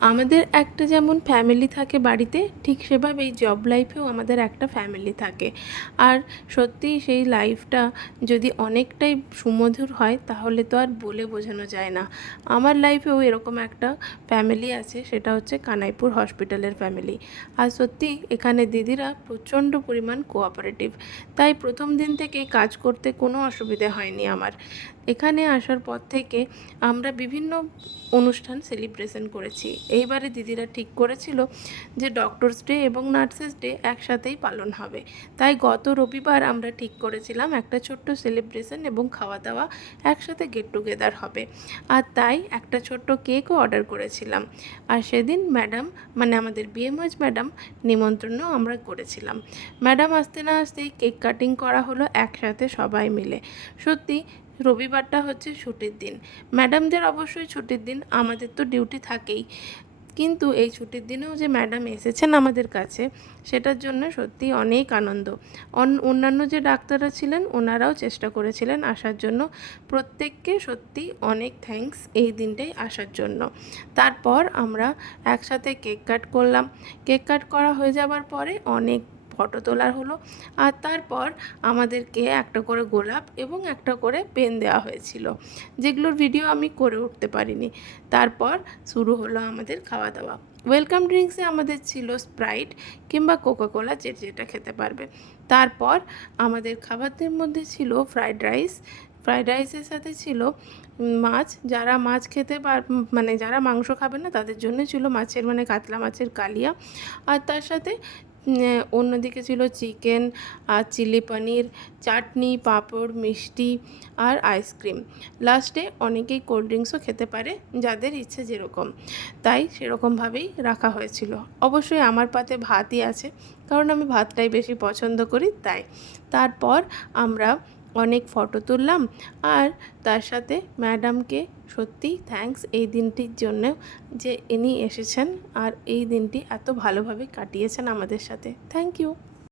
আমাদের একটা যেমন ফ্যামিলি থাকে বাড়িতে, ঠিক সেভাবেই জব লাইফেও আমাদের একটা ফ্যামিলি থাকে। আর সত্যিই সেই লাইফটা যদি অনেকটাই সুমধুর হয়, তাহলে তো আর বলে বোঝানো যায় না। আমার লাইফেও এরকম একটা ফ্যামিলি আছে, সেটা হচ্ছে কানাইপুর হসপিটালের ফ্যামিলি আর সত্যি এখানে দিদিরা প্রচণ্ড পরিমাণ কোঅপারেটিভ তাই প্রথম দিন থেকেই কাজ করতে কোনো অসুবিধে হয়নি আমার। এখানে আসার পর থেকে আমরা বিভিন্ন অনুষ্ঠান সেলিব্রেশন করেছি। এইবারে দিদিরা ঠিক করেছিল যে ডক্টরস ডে এবং নার্সেস ডে একসাথেই পালন হবে। তাই গত রবিবার আমরা ঠিক করেছিলাম একটা ছোট্ট সেলিব্রেশন এবং খাওয়া দাওয়া একসাথে গেট টুগেদার হবে। আর তাই একটা ছোট্ট কেকও অর্ডার করেছিলাম। আর সেদিন ম্যাডাম মানে আমাদের বিএমএস ম্যাডাম নিমন্ত্রণও আমরা করেছিলাম। ম্যাডাম আসতে না আসতেই কেক কাটিং করা হলো একসাথে সবাই মিলে। সত্যি রবিবারটা হচ্ছে ছুটির দিন। ম্যাডামদের অবশ্যই ছুটির দিন, আমাদের তো ডিউটি থাকেই। কিন্তু এই ছুটির দিনেও যে ম্যাডাম এসেছেন আমাদের কাছে, সেটার জন্য সত্যি অনেক আনন্দ। অন- অন্যান্য যে ডাক্তাররা ছিলেন, ওনারাও চেষ্টা করেছিলেন আসার জন্য। প্রত্যেককে সত্যি অনেক থ্যাঙ্কস এই দিনটাই আসার জন্য। তারপর আমরা একসাথে কেক কাট করলাম। কেক কাট করা হয়ে যাবার পরে অনেক ফটো তোলার হলো। আর তারপর আমাদেরকে একটা করে গোলাপ এবং একটা করে পেন দেওয়া হয়েছিল, যেগুলোর ভিডিও আমি করে উঠতে পারিনি। তারপর শুরু হলো আমাদের খাওয়া দাওয়া ওয়েলকাম ড্রিঙ্কসে আমাদের ছিল স্প্রাইট কিংবা কোকাকোলা যে যেটা খেতে পারবে। তারপর আমাদের খাবারদের মধ্যে ছিল ফ্রাইড রাইস ফ্রাইড রাইসের সাথে ছিল মাছ। যারা মাছ খেতে পার মানে যারা মাংস খাবে না, তাদের জন্য ছিল মাছের মানে কাতলা মাছের কালিয়া। আর তার সাথে অন্যদিকে ছিল চিকেন আর চিলি পনির, চাটনি, পাঁপড়, মিষ্টি আর আইসক্রিম। লাস্টে অনেকেই কোল্ড ড্রিঙ্কসও খেতে পারে, যাদের ইচ্ছে যেরকম। তাই সেরকমভাবেই রাখা হয়েছিল। অবশ্যই আমার পাতে ভাতই আছে, কারণ আমি ভাতটাই বেশি পছন্দ করি, তাই। তারপর আমরা অনেক ফটো তুললাম আর তার সাথে ম্যাডামকে সত্যি থ্যাঙ্কস এই দিনটির জন্য যে ইনি এসেছেন আর এই দিনটি এত ভালোভাবে কাটিয়েছেন আমাদের সাথে। Thank you.